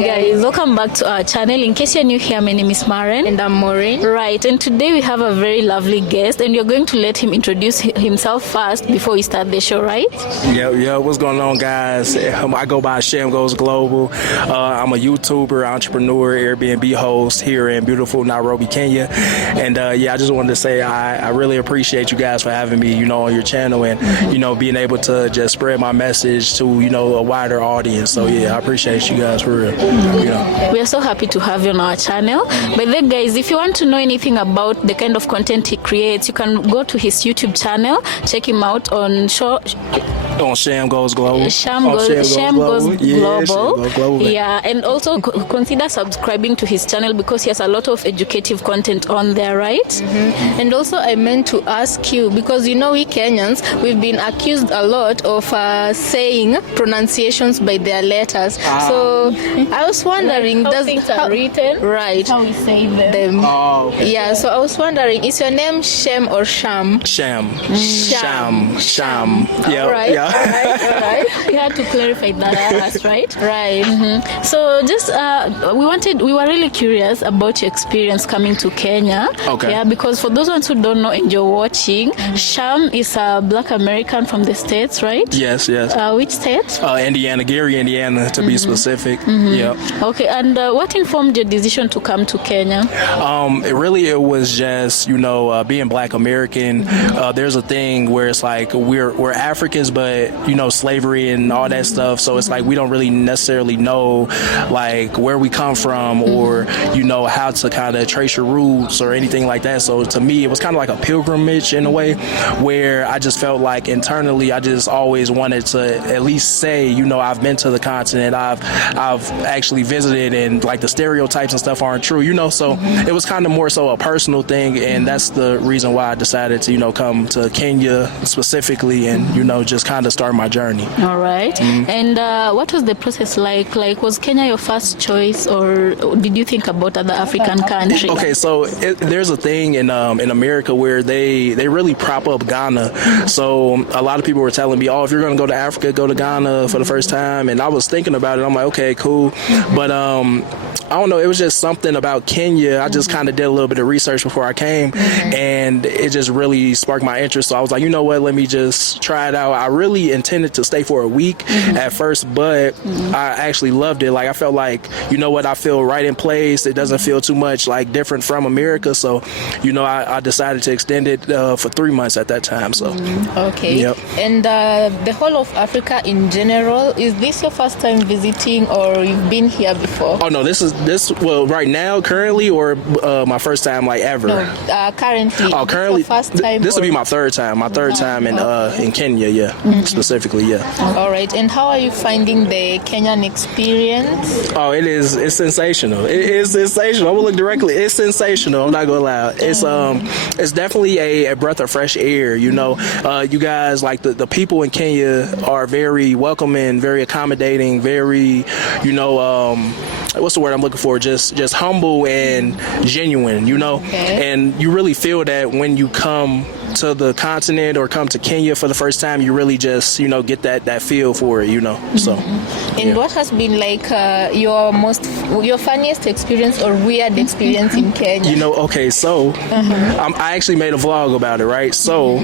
guys, welcome back to our channel. In case you're new here, my name is Maren. And I'm Maureen. Right, and today we have a very lovely guest, and you're going to let him introduce himself first before we start the show, right? Yeah, what's going on, guys? I go by Shamgoesglobal. I'm a YouTuber, entrepreneur, Airbnb host here in beautiful Nairobi, Kenya. And I just wanted to say I really appreciate you guys for having me, on your channel and, being able to just spread my message to, a wider audience. So, I appreciate you guys for real. We are so happy to have you on our channel. But then, guys, if you want to know anything about the kind of content he creates, you can go to his YouTube channel, check him out on Shamgoesglobal. Shamgoesglobal. Yeah, and also consider subscribing to his channel because he has a lot of educative content on there, right? Mm-hmm. And also I meant to ask you, because we Kenyans, we've been accused a lot of saying pronunciations by their letters. So I was wondering, how things are written, right? How we say them. Oh, okay. Yeah, so I was wondering, is your name Shem or Sham? Sham. Yeah, right. Yeah. All right. We had to clarify that first, right? Right. Mm-hmm. So just we were really curious about your experience coming to Kenya. Okay. Yeah, because for those ones who don't know and you're watching, Sham is a Black American from the States, right? Yes. Which state? Indiana, Gary, Indiana, to be specific. Yeah. Okay, and what informed your decision to come to Kenya? It was just being Black American. There's a thing where it's like we're Africans, but slavery and all that stuff. So it's like we don't really necessarily know like where we come from or how to kind of trace your roots or anything like that. So to me, it was kind of like a pilgrimage in a way, where I just felt like internally I just always wanted to at least say I've been to the continent, I've actually visited, and like the stereotypes and stuff aren't true. So it was kind of more so a personal thing, and that's the reason why I decided to come to Kenya specifically and just kind of start my journey. All right. And what was the process like? Like, was Kenya your first choice, or did you think about other African countries? Okay, so there's a thing in America where they really prop up Ghana. So a lot of people were telling me, oh, if you're going to go to Africa, go to Ghana for the first time. And I was thinking about it. I'm like, okay, cool. But I don't know. It was just something about Kenya. I just kind of did a little bit of research before I came, and it just really sparked my interest. So I was like, you know what? Let me just try it out. I really intended to stay for a week at first, but I actually loved it. Like, I felt like, I feel right in place. It doesn't feel too much like different from America. So, I decided to extend it for 3 months at that time. So, okay. Yep. And the whole of Africa in general, is this your first time visiting, or you've been here before? Oh no, right now, currently, or my first time like ever? No, currently. Oh, currently, first time. This will be my third time. My third time in Kenya, specifically, yeah. All right. And how are you finding the Kenyan experience? Oh, it's sensational. It is sensational. I'm gonna look directly. It's sensational. I'm not gonna lie. It's definitely a breath of fresh air. You guys, like the people in Kenya are very welcoming, very accommodating, very, what's the word I'm looking for? Just humble and genuine, Okay. And you really feel that when you come to the continent or come to Kenya for the first time. You really just get that feel for it, So. And what has been like your funniest experience or weird experience in Kenya? Okay, so I actually made a vlog about it, right? So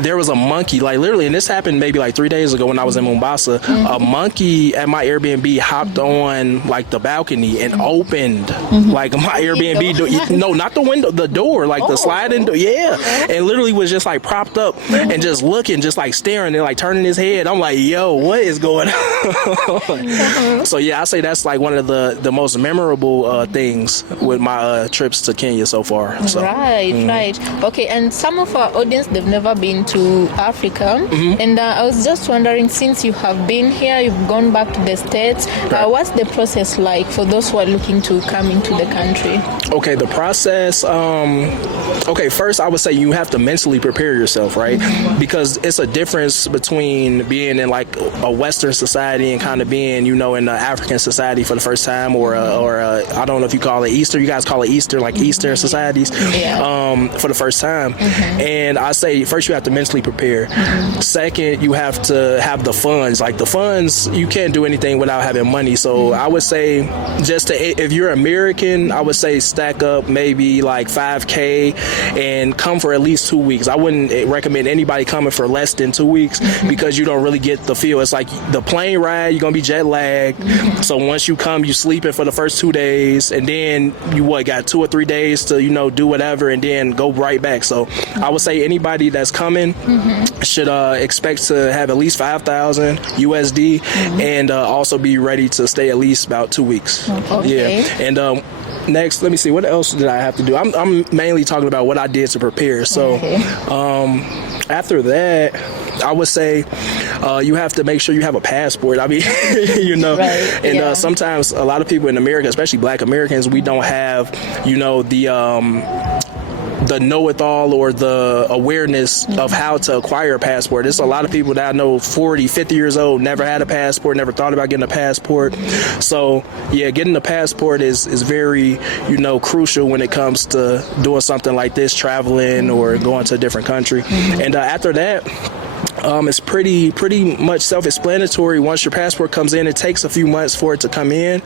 there was a monkey, like literally, and this happened maybe like 3 days ago when I was in Mombasa. A monkey at my Airbnb hopped on like the balcony and opened like my Airbnb door. No, not the window, the door, like the sliding door. Yeah, and literally was just like propped up and just looking, just like staring and like turning his head. I'm like, yo, what is going on? So yeah, I say that's like one of the most memorable things with my trips to Kenya so far. So. Right. Okay, and some of our audience, they've never been to Africa, and I was just wondering, since you have been here, you've gone back to the States, what's the process like for those who are looking to come into the country? Okay, the process, first I would say you have to mentally prepare yourself, right? Because it's a difference between being in like a Western society and kind of being, in the African society for the first time, or I don't know if you call it Easter. You guys call it Easter, like Eastern societies, for the first time. And I say first you have to mentally prepare. Second, you have to have the funds. Like the funds, you can't do anything without having money. So I would say just if you're American, I would say stack up maybe like $5,000 and come for at least 2 weeks. I wouldn't recommend anybody coming for less than 2 weeks because you don't really get the feel. It's like the plane ride, you're gonna be jet lagged. So once you come, you sleeping for the first 2 days, and then you got 2 or 3 days to do whatever, and then go right back. So I would say anybody that's coming should expect to have at least 5,000 USD and also be ready to stay at least about 2 weeks. Okay. Yeah. And next, let me see, what else did I have to do? I'm mainly talking about what I did to prepare. So after that, I would say you have to make sure you have a passport. I mean, Right, and sometimes a lot of people in America, especially Black Americans, we don't have, the know-it-all or the awareness of how to acquire a passport. There's a lot of people that I know 40, 50 years old, never had a passport, never thought about getting a passport. So, yeah, getting a passport is very, crucial when it comes to doing something like this, traveling or going to a different country. And after that, it's pretty much self-explanatory. Once your passport comes in, it takes a few months for it to come in.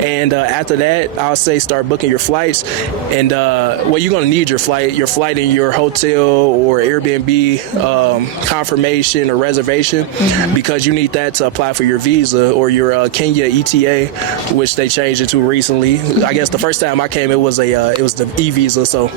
And after that, I'll say start booking your flights. And, you're going to need your flight and your hotel or Airbnb confirmation or reservation because you need that to apply for your visa or your Kenya ETA, which they changed it to recently. I guess the first time I came, it was the e-visa. So,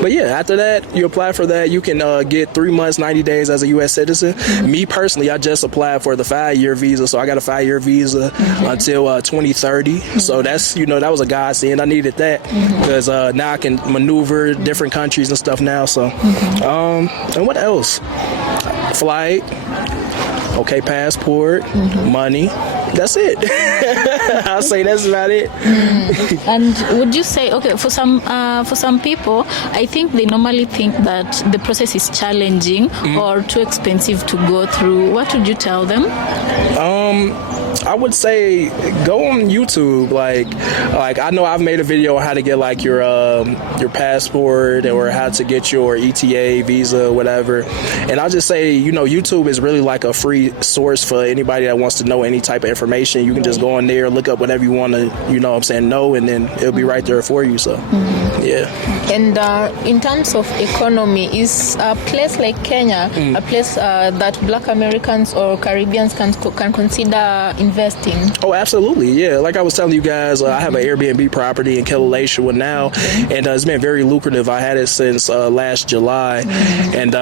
but yeah, after that, you apply for that. You can get 3 months, 90 days as a U.S. citizen. Me personally, I just applied for the 5-year visa, so I got a 5-year visa until 2030. So that's that was a godsend. I needed that because now I can maneuver different countries and stuff now. So, and what else? Flight. Okay, passport, money. That's it. I'll say that's about it. And would you say, okay, for some people, I think they normally think that the process is challenging or too expensive to go through. What would you tell them? I would say go on YouTube. Like I know I've made a video on how to get like your passport or how to get your ETA, visa, whatever. And I'll just say, YouTube is really like a free source for anybody that wants to know any type of information. You can just go on there, look up whatever you want to, know, and then it'll be right there for you. So, yeah. And in terms of economy, is a place like Kenya a place that Black Americans or Caribbeans can consider investing? Oh, absolutely. Yeah. Like I was telling you guys, I have an Airbnb property in Kilauea now, and it's been very lucrative. I had it since last July. And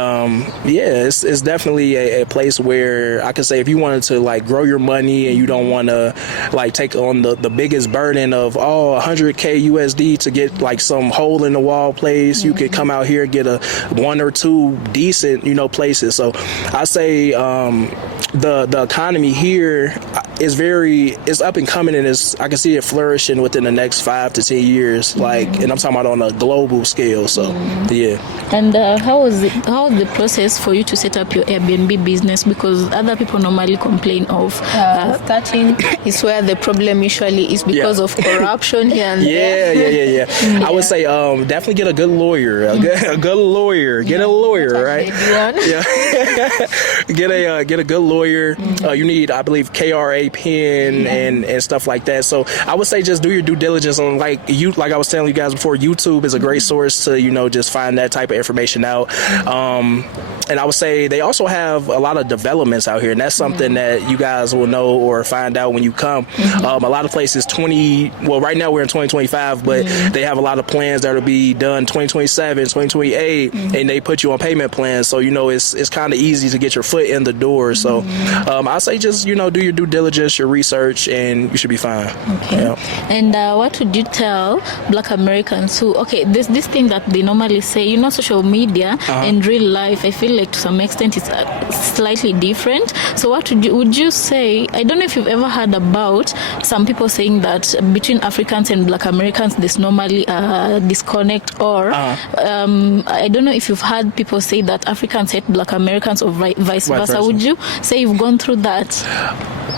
it's definitely a place where I can say if you wanted to like grow your money and you don't want to like take on the biggest burden of $100K USD to get like some hole in the wall place, you could come out here and get 1 or 2 decent, places. So I say the economy here is up and coming, and I can see it flourishing within the next 5 to 10 years. And I'm talking about on a global scale. So yeah. And how was the process for you to set up your Airbnb business? Because other people normally complain of starting is where the problem usually is because of corruption here and there. Yeah. I would say definitely get a good lawyer. A good lawyer. Get a lawyer, right? Yeah. Get a good lawyer. You need, I believe, KRA PIN and stuff like that. So I would say just do your due diligence on like I was telling you guys before, YouTube is a great source to just find that type of information out. And I would say they also have a lot of developments out here, and that's something that you guys will know or find out when you come. A lot of places right now we're in 2025, but they have a lot of plans that will be done 2027, 2028, and they put you on payment plans. So, it's kind of easy to get your foot in the door. So I say just, do your due diligence, your research, and you should be fine. Okay. Yeah. And what would you tell Black Americans who, this thing that they normally say, social media and real life, I feel like to some extent it's slightly different. So what would you say? I don't know if you've ever heard about some people saying that between Africans and Black Americans there's normally a disconnect, or I don't know if you've heard people say that Africans hate Black Americans or vice versa. Would you say you've gone through that?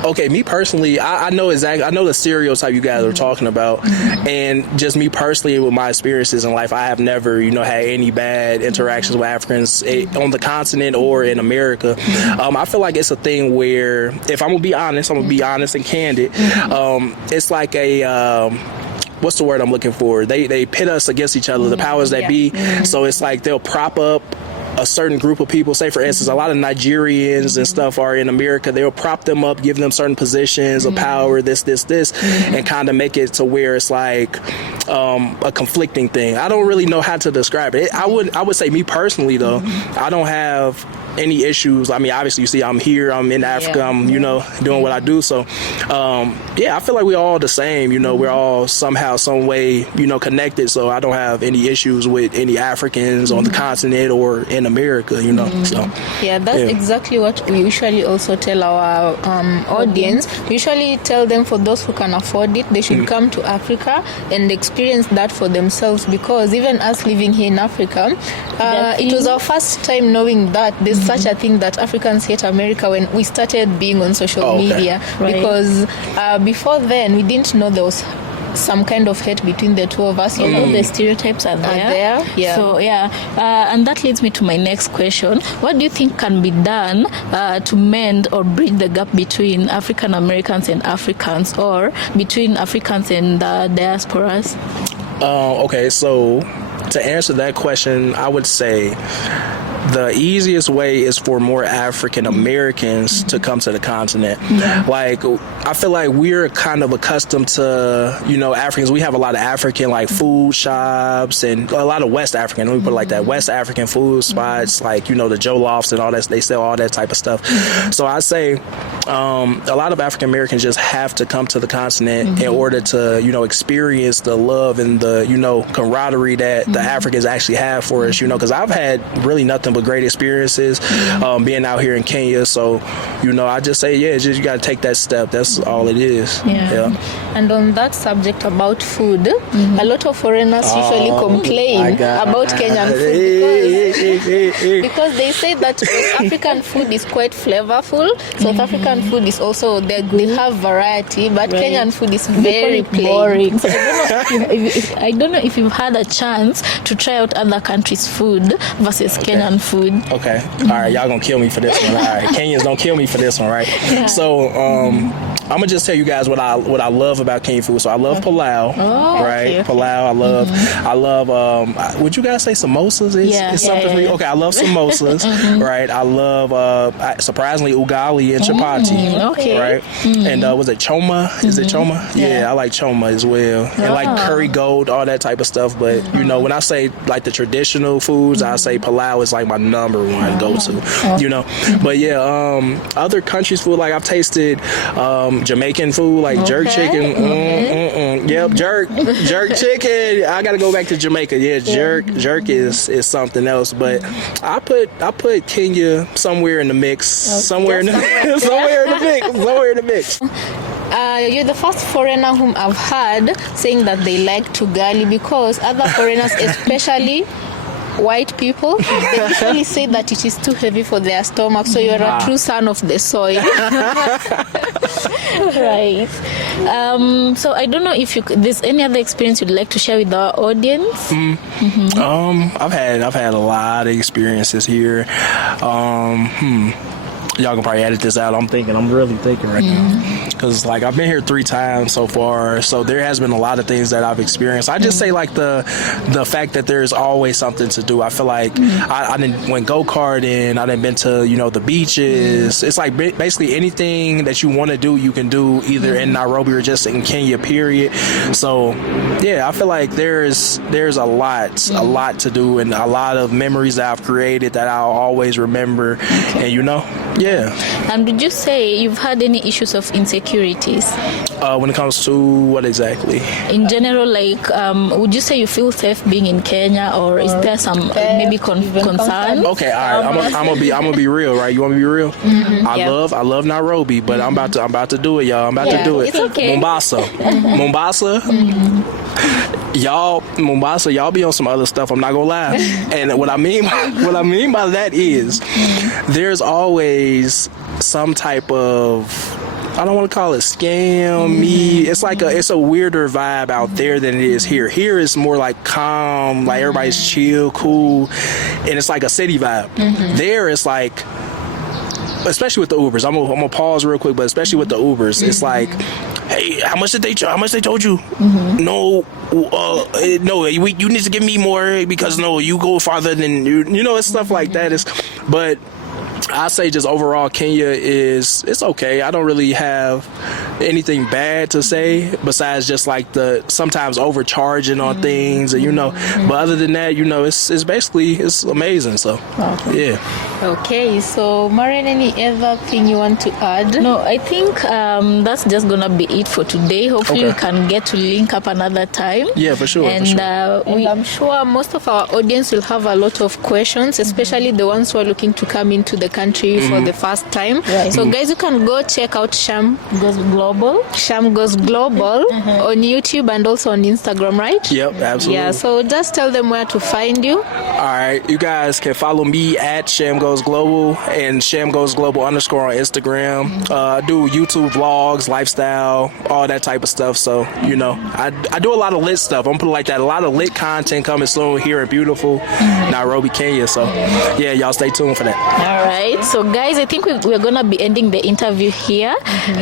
Okay, me personally, I know exactly. I know the stereotype you guys are talking about, and just me personally, with my experiences in life, I have never, had any bad interactions with Africans on the continent or in America. I feel like it's a thing where, if I'm gonna be honest, and candid. It's like a. What's the word I'm looking for? They pit us against each other, the powers that be. So it's like they'll prop up a certain group of people. Say, for instance, a lot of Nigerians and stuff are in America. They'll prop them up, give them certain positions of power, this, and kind of make it to where it's like a conflicting thing. I don't really know how to describe it. I would say, me personally, though, I don't have any issues. I mean, obviously, you see, I'm here, I'm in Africa, I'm, doing what I do. So, I feel like we're all the same, we're all somehow, some way, connected. So I don't have any issues with any Africans on the continent or in America, so. Yeah, that's exactly what we usually also tell our audience. We usually tell them, for those who can afford it, they should come to Africa and experience that for themselves, because even us living here in Africa, it was our first time knowing that there's such a thing that Africans hate America when we started being on social media. Right. Because before then, we didn't know there was some kind of hate between the two of us. The stereotypes are there. Yeah. So and that leads me to my next question. What do you think can be done to mend or bridge the gap between African Americans and Africans, or between Africans and diasporas? Okay, so to answer that question, I would say the easiest way is for more African Americans to come to the continent. Like, I feel like we're kind of accustomed to, Africans. We have a lot of African, like, food shops and a lot of West African, let me put it like that, West African food spots, like, the Jolloffs and all that. They sell all that type of stuff. So I say a lot of African Americans just have to come to the continent in order to, experience the love and the, camaraderie that the Africans actually have for us, because I've had really nothing but great experiences being out here in Kenya. So, I just say, you got to take that step. That's all it is. Yeah. And on that subject about food, a lot of foreigners usually complain about Kenyan food because they say that West African food is quite flavorful. South African food is also, they have variety, but Kenyan food is very boring. So I don't know if you've had a chance to try out other countries' food versus Kenyan food. Okay. All right. Y'all gonna kill me for this one. All right. Kenyans don't kill me for this one, right? Yeah. So, I'm gonna just tell you guys what I love about Kenyan food. So I love palau, right? Okay. Palau. I love. Would you guys say samosas? Is something for you? Okay. I love samosas, right? I love surprisingly ugali and chapati, right? And was it choma? Is it choma? Yeah, I like choma as well, and like curry gold, all that type of stuff. But when I say like the traditional foods, I say palau is like my number one go-to. But other countries' food, like I've tasted Jamaican food, like jerk chicken. Yep, jerk chicken. I gotta go back to Jamaica. Jerk is something else. But I put Kenya somewhere in the mix. Somewhere in the mix. You're the first foreigner whom I've heard saying that they like ugali, because other foreigners, especially white people, they usually say that it is too heavy for their stomach. So you're a true son of the soil. Right. So I don't know if there's any other experience you'd like to share with our audience. I've had a lot of experiences here. Y'all can probably edit this out. I'm really thinking right now. Because, like, I've been here 3 times so far, so there has been a lot of things that I've experienced. I just say, like, the fact that there's always something to do. I feel like I went go-karting, I done been to, the beaches. It's like basically anything that you want to do, you can do either in Nairobi or just in Kenya, period. So, I feel like there's a lot to do, and a lot of memories that I've created that I'll always remember. And, And did you say you've had any issues of insecurities? When it comes to what exactly? In general, like, would you say you feel safe being in Kenya, or is there some maybe concern? Okay, all right. I'm gonna be real, right? You want me to be real? I love Nairobi, but I'm about to do it, y'all. I'm about to do it. It's okay. Mombasa. Mombasa, y'all be on some other stuff. I'm not gonna lie. And what I mean by that is, there's always some type of I don't want to call it scam-y. It's a weirder vibe out there than it is here. Here it's more like calm, like everybody's chill, cool, and it's like a city vibe. There it's like, especially with the Ubers, I'm gonna pause real quick, but especially with the Ubers, it's like, hey, how much they told you? No, no, you need to give me more because no, you go farther than you know, it's stuff like that. But I say just overall, Kenya it's okay. I don't really have anything bad to say besides just like the sometimes overcharging on things, and you know. But other than that, you know, it's amazing. So yeah. Okay, so Marian, any other thing you want to add? No, I think that's just gonna be it for today. Hopefully we can get to link up another time. Yeah, for sure. And I'm sure most of our audience will have a lot of questions, especially the ones who are looking to come into the country for the first time. Right. So guys, you can go check out Sham Goes Global. on YouTube and also on Instagram, right? Yep, absolutely. Yeah, so just tell them where to find you. All right, you guys can follow me at shamgoesglobal and shamgoesglobal _ on Instagram. I do YouTube vlogs, lifestyle, all that type of stuff. So, you know, I do a lot of lit stuff. I'm gonna put it like that. A lot of lit content coming soon here in beautiful Nairobi, Kenya. So, yeah, y'all stay tuned for that. All right. So, guys, I think we're going to be ending the interview here.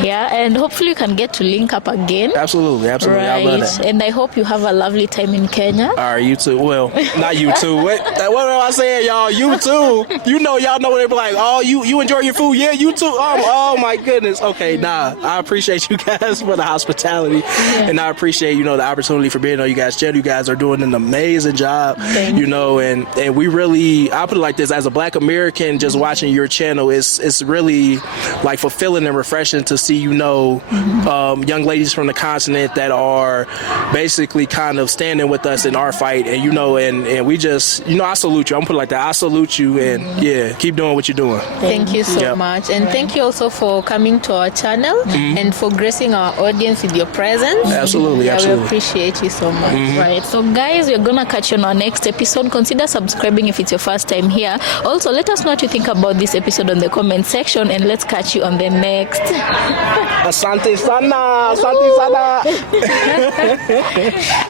Yeah. And hopefully you can get to link up again. Absolutely. Right. I love that. And I hope you have a lovely time in Kenya. All right, you too. Well, not you too. What am I saying, y'all? You too. You know, y'all know they be like, oh, you enjoy your food? Yeah, you too. Oh my goodness. Okay, nah. I appreciate you guys for the hospitality, and I appreciate, you know, the opportunity for being on you guys' channel. You guys are doing an amazing job. You know, and we really, I put it like this, as a Black American, just watching your channel, it's really like fulfilling and refreshing to see, you know, young ladies from the continent that are basically kind of standing with us in our fight, and you know, and we just, you know, I salute you. I'm gonna put it like that. I salute you, and yeah, keep doing what you're doing. Thank you so much, and thank you also for coming to our channel and for gracing our audience with your presence. Absolutely. We appreciate you so much. Right. So, guys, we're gonna catch you on our next episode. Consider subscribing if it's your first time here. Also, let us know what you think about this episode on the comment section, and let's catch you on the next. Asante sana.